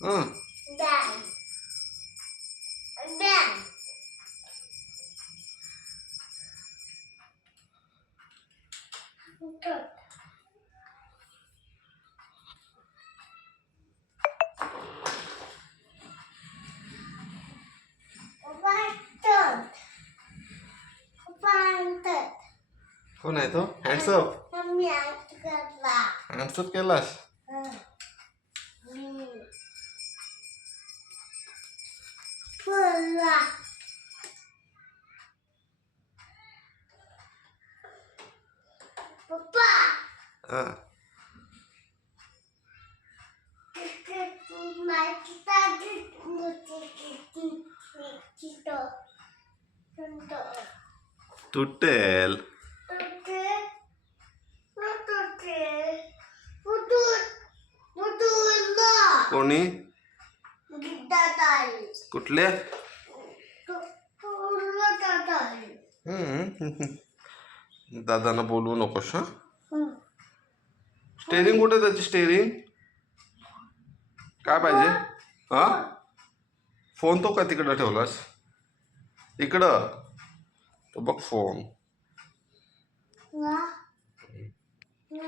हं. Bag bag कोण आहे तो? हँड्सअप मम्मी आज करला हँड्सअप केलास. फुला पप्पा हा तुटेल. कोणी? कुठले? दादांना बोलवू नकोस. हा स्टेरिंग कुठे त्याची? स्टेरिंग काय पाहिजे? हा फोन तो का तिकडं ठेवलास? इकडं तो बघ फोन.